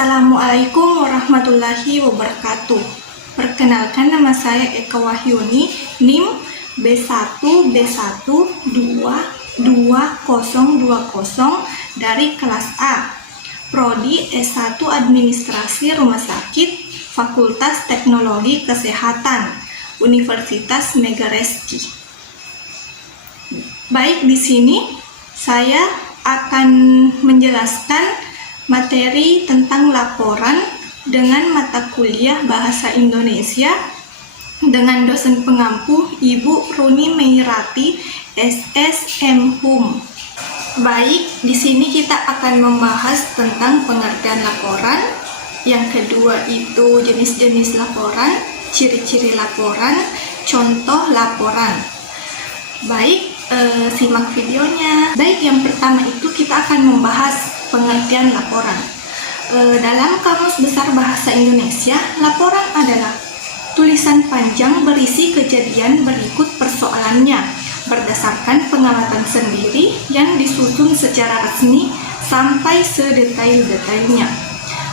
Assalamualaikum warahmatullahi wabarakatuh. Perkenalkan, nama saya Eka Wahyuni, NIM B1B1222020 dari kelas A, Prodi S1 Administrasi Rumah Sakit, Fakultas Teknologi Kesehatan, Universitas Megareski. Baik, di sini saya akan menjelaskan materi tentang laporan dengan mata kuliah Bahasa Indonesia dengan dosen pengampu Ibu Runi Meirati, SSM Hum. Baik, di sini kita akan membahas tentang pengertian laporan. Yang kedua itu jenis-jenis laporan, ciri-ciri laporan, contoh laporan. Baik, simak videonya. Baik, yang pertama itu kita akan membahas pengertian laporan. Dalam Kamus Besar Bahasa Indonesia, laporan adalah tulisan panjang berisi kejadian berikut persoalannya berdasarkan pengamatan sendiri yang disusun secara resmi sampai sedetail-detailnya.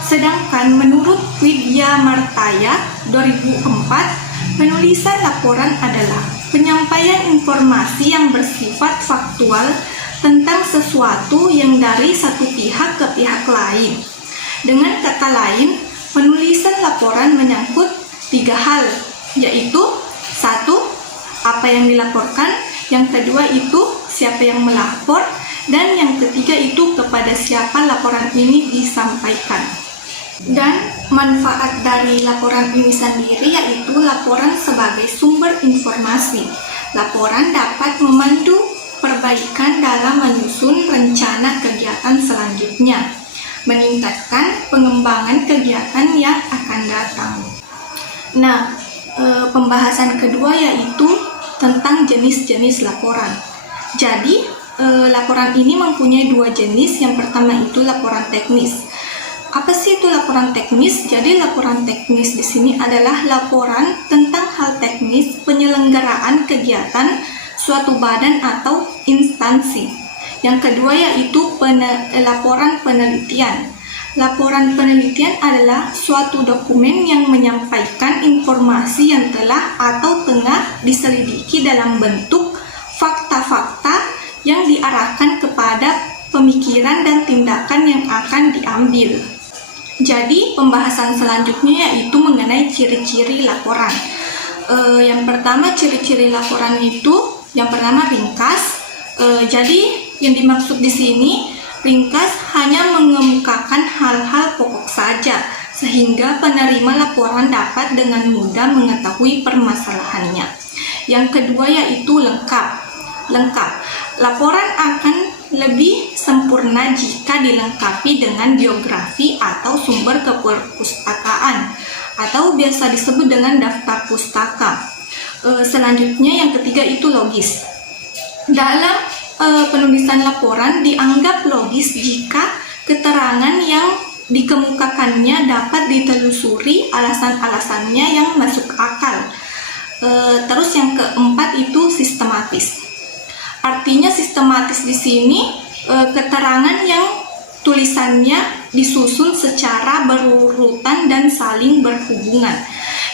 Sedangkan menurut Widya Martaya 2004, penulisan laporan adalah penyampaian informasi yang bersifat faktual tentang sesuatu yang dari satu pihak ke pihak lain. Dengan kata lain, penulisan laporan menyangkut 3 hal, yaitu 1. Apa yang dilaporkan, yang kedua itu siapa yang melapor, dan yang ketiga itu kepada siapa laporan ini disampaikan. Dan manfaat dari laporan ini sendiri yaitu laporan sebagai sumber informasi. Laporan dapat memandu perbaikan dalam menyusun rencana kegiatan selanjutnya, meningkatkan pengembangan kegiatan yang akan datang. Nah, pembahasan kedua yaitu tentang jenis-jenis laporan. Jadi, laporan ini mempunyai 2 jenis. Yang pertama itu laporan teknis. Apa sih itu laporan teknis? Jadi, laporan teknis di sini adalah laporan tentang hal teknis penyelenggaraan kegiatan suatu badan atau instansi. Yang kedua yaitu laporan penelitian. Laporan penelitian adalah suatu dokumen yang menyampaikan informasi yang telah atau tengah diselidiki dalam bentuk fakta-fakta yang diarahkan kepada pemikiran dan tindakan yang akan diambil. Jadi, pembahasan selanjutnya yaitu mengenai ciri-ciri laporan. Yang pertama, ciri-ciri laporan itu yang pertama ringkas. Jadi yang dimaksud di sini ringkas hanya mengemukakan hal-hal pokok saja sehingga penerima laporan dapat dengan mudah mengetahui permasalahannya. Yang kedua yaitu lengkap. Laporan akan lebih sempurna jika dilengkapi dengan biografi atau sumber keperpustakaan atau biasa disebut dengan daftar pustaka. Selanjutnya yang ketiga itu logis. Dalam penulisan laporan dianggap logis jika keterangan yang dikemukakannya dapat ditelusuri alasan-alasannya yang masuk akal. Terus yang keempat itu sistematis. Artinya sistematis di sini keterangan yang tulisannya disusun secara berurutan dan saling berhubungan.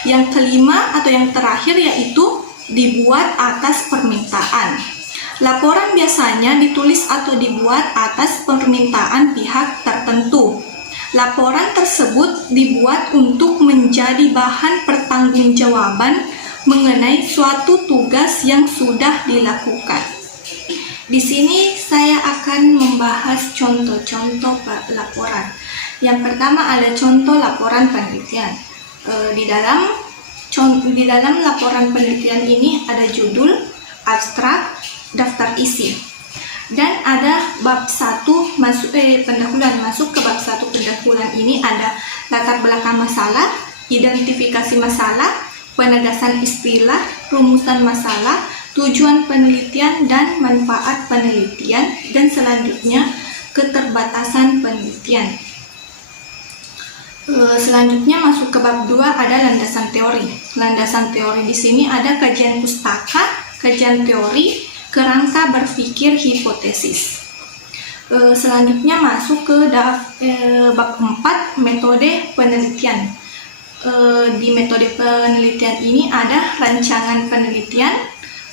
Yang kelima atau yang terakhir yaitu dibuat atas permintaan. Laporan biasanya ditulis atau dibuat atas permintaan pihak tertentu. Laporan tersebut dibuat untuk menjadi bahan pertanggungjawaban mengenai suatu tugas yang sudah dilakukan. Di sini saya akan membahas contoh-contoh laporan. Yang pertama ada contoh laporan penelitian. Di dalam laporan penelitian ini ada judul, abstrak, daftar isi. Dan ada bab 1 pendahuluan. Masuk ke bab 1 pendahuluan ini ada latar belakang masalah, identifikasi masalah, penegasan istilah, rumusan masalah, tujuan penelitian dan manfaat penelitian, dan selanjutnya keterbatasan penelitian. Selanjutnya masuk ke bab 2 ada landasan teori. Landasan teori di sini ada kajian pustaka, kajian teori, kerangka berpikir hipotesis. Selanjutnya masuk ke bab 4 metode penelitian. Di metode penelitian ini ada rancangan penelitian,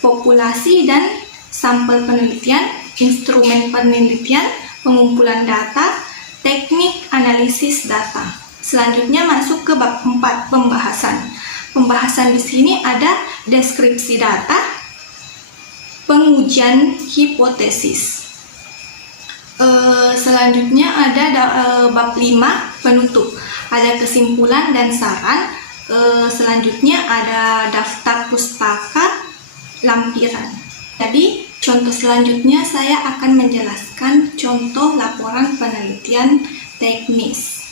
populasi dan sampel penelitian, instrumen penelitian, pengumpulan data, teknik analisis data. Selanjutnya masuk ke bab 4, pembahasan. Pembahasan di sini ada deskripsi data, pengujian hipotesis. Selanjutnya ada bab 5, penutup. Ada kesimpulan dan saran. Selanjutnya ada daftar pustaka, lampiran. Jadi, contoh selanjutnya saya akan menjelaskan contoh laporan penelitian teknis.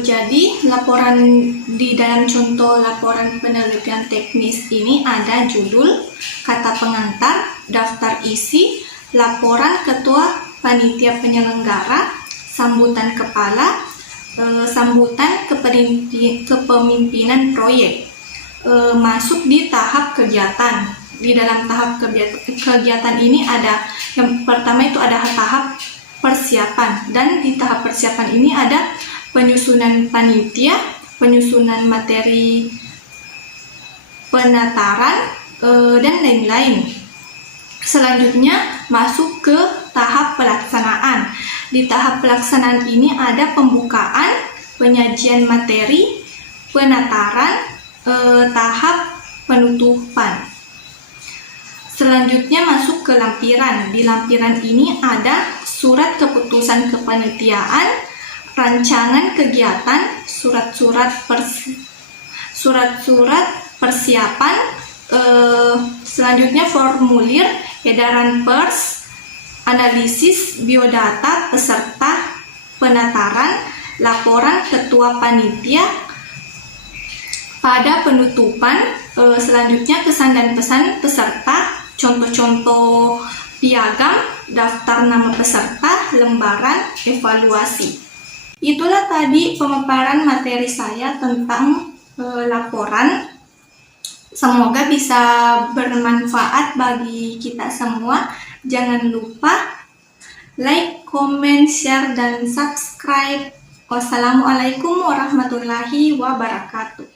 Jadi, laporan di dalam contoh laporan penelitian teknis ini ada judul, kata pengantar, daftar isi, laporan ketua panitia penyelenggara, sambutan kepala, sambutan kepemimpinan proyek. Masuk di tahap kegiatan. Di dalam tahap kegiatan ini ada yang pertama itu ada tahap persiapan, dan di tahap persiapan ini ada penyusunan panitia, penyusunan materi penataran, dan lain-lain. Selanjutnya masuk ke tahap pelaksanaan. Di tahap pelaksanaan ini ada pembukaan, penyajian materi, penataran, tahap penutupan. Selanjutnya masuk ke lampiran. Di lampiran ini ada surat keputusan kepanitiaan, rancangan kegiatan, surat-surat persiapan, selanjutnya formulir, edaran pers, analisis biodata peserta penataran, laporan ketua panitia. Pada penutupan, selanjutnya kesan dan pesan peserta, contoh-contoh piagam, daftar nama peserta, lembaran, evaluasi. Itulah tadi pemaparan materi saya tentang laporan. Semoga bisa bermanfaat bagi kita semua. Jangan lupa like, comment, share, dan subscribe. Wassalamualaikum warahmatullahi wabarakatuh.